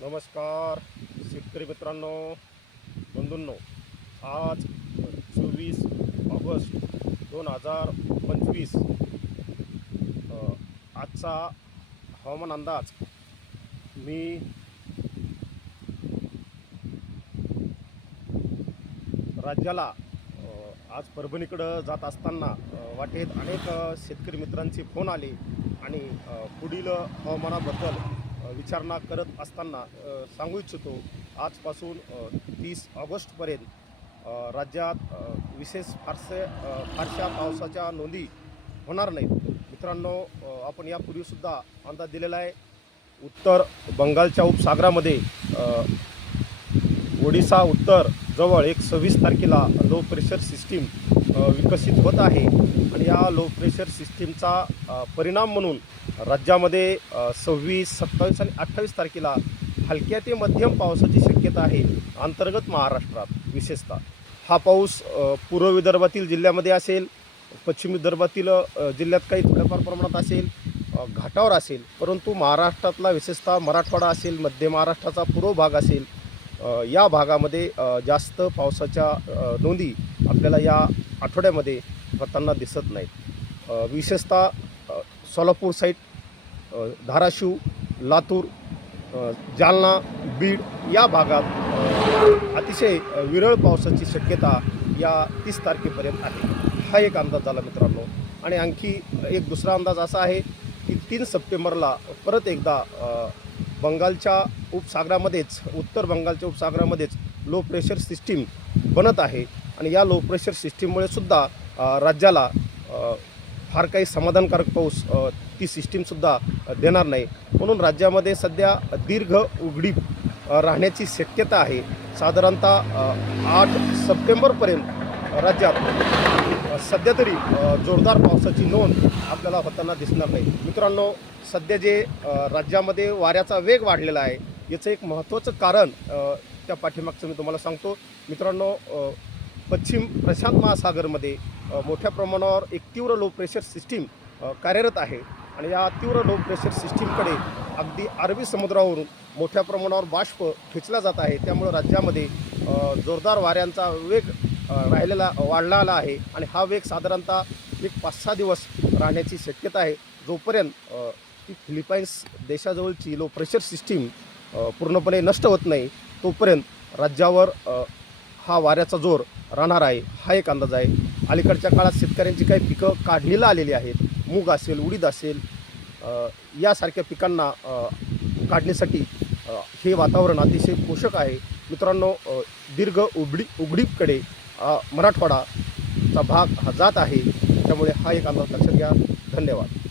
नमस्कार शेतकरी मित्रांनो बंधूंनो आज चोवीस ऑगस्ट दोन हजार पंचवीस. आजचा हवामान अंदाज. मी राज्याला आज परभणीकडं जात असताना वाटेत अनेक शेतकरी मित्रांचे फोन आले आणि पुढील हवामानाबद्दल विचारणा करत असताना सांगू इच्छितो आजपासून तीस ऑगस्टपर्यंत राज्यात विशेष फारसे फारशा पावसाच्या नोंदी होणार नाहीत. मित्रांनो आपण यापूर्वीसुद्धा अंदाज दिलेला आहे. उत्तर बंगालच्या उपसागरामध्ये ओडिसा उत्तर जवळ एक सव्वीस तारखेला लो प्रेशर सिस्टीम विकसित होत आहे आणि या लो प्रेशर सिस्टीमचा परिणाम म्हणून राज्यामध्ये सव्वीस सत्तावीस आणि अठ्ठावीस तारखेला हलक्या ते मध्यम पावसाची शक्यता आहे अंतर्गत महाराष्ट्रात विशेषतः. हा पाऊस पूर्व विदर्भातील जिल्ह्यामध्ये असेल पश्चिम विदर्भातील जिल्ह्यात काही थोड्याफार प्रमाणात असेल घाटावर असेल परंतु महाराष्ट्रातला विशेषतः मराठवाडा असेल मध्य महाराष्ट्राचा पूर्व भाग असेल या भागामध्ये जास्त पावसाच्या नोंदी आपल्याला या आठवड्यामध्ये होताना दिसत नाहीत. विशेषतः सोलापूर साईड धाराशिव लातूर जालना बीड या भागात अतिशय विरळ पावसाची शक्यता या तीस तारखेपर्यंत आहे. हा एक अंदाज झाला मित्रांनो. आणि आणखी एक दुसरा अंदाज असा आहे की तीन सप्टेंबरला परत एकदा बंगालच्या उपसागरामध्येच उत्तर बंगालच्या उपसागरामध्येच लो प्रेशर सिस्टीम बनत आहे. आणि या लो प्रेशर सिस्टीममुळे सुद्धा राज्याला फार काही समाधानकारक पाऊस ती सिस्टीमसुद्धा देणार नाही. म्हणून राज्यामध्ये सध्या दीर्घ उघडीप राहण्याची शक्यता आहे. साधारणतः आठ सप्टेंबरपर्यंत राज्यात सध्या तरी जोरदार पावसाची नोंद आपल्याला होताना दिसणार नाही. मित्रांनो सध्या जे राज्यामध्ये वाऱ्याचा वेग वाढलेला आहे याचं एक महत्त्वाचं कारण त्या पाठीमागचं मी तुम्हाला सांगतो. मित्रांनो पश्चिम प्रशांत महासागरमध्ये मोठ्या प्रमाणावर एक तीव्र लो प्रेशर सिस्टीम कार्यरत आहे. आणि या तीव्र लो प्रेशर सिस्टीमकडे अगदी अरबी समुद्रावरून मोठ्या प्रमाणावर बाष्प खेचला जात आहे. त्यामुळं राज्यामध्ये जोरदार वाऱ्यांचा वेग राहिलेला वाढला आला आहे. आणि हा वेग साधारणतः एक पाच सहा दिवस राहण्याची शक्यता आहे. जोपर्यंत ती फिलिपाईन्स देशाजवळची लो प्रेशर सिस्टीम पूर्णपणे नष्ट होत नाही तोपर्यंत राज्यावर हा वाऱ्याचा जोर राहणार आहे. हा एक अंदाज आहे. अलीकडच्या काळात शेतकऱ्यांची काही पिकं काढणीला आलेली आहेत. मूग असेल उडीद असेल यासारख्या पिकांना काढण्यासाठी हे वातावरण अतिशय पोषक आहे. मित्रांनो दीर्घ उघडी उघडीकडे मराठवाडाचा भाग हा जात आहे. त्यामुळे हा एक अंदाज लक्षात घ्या. धन्यवाद.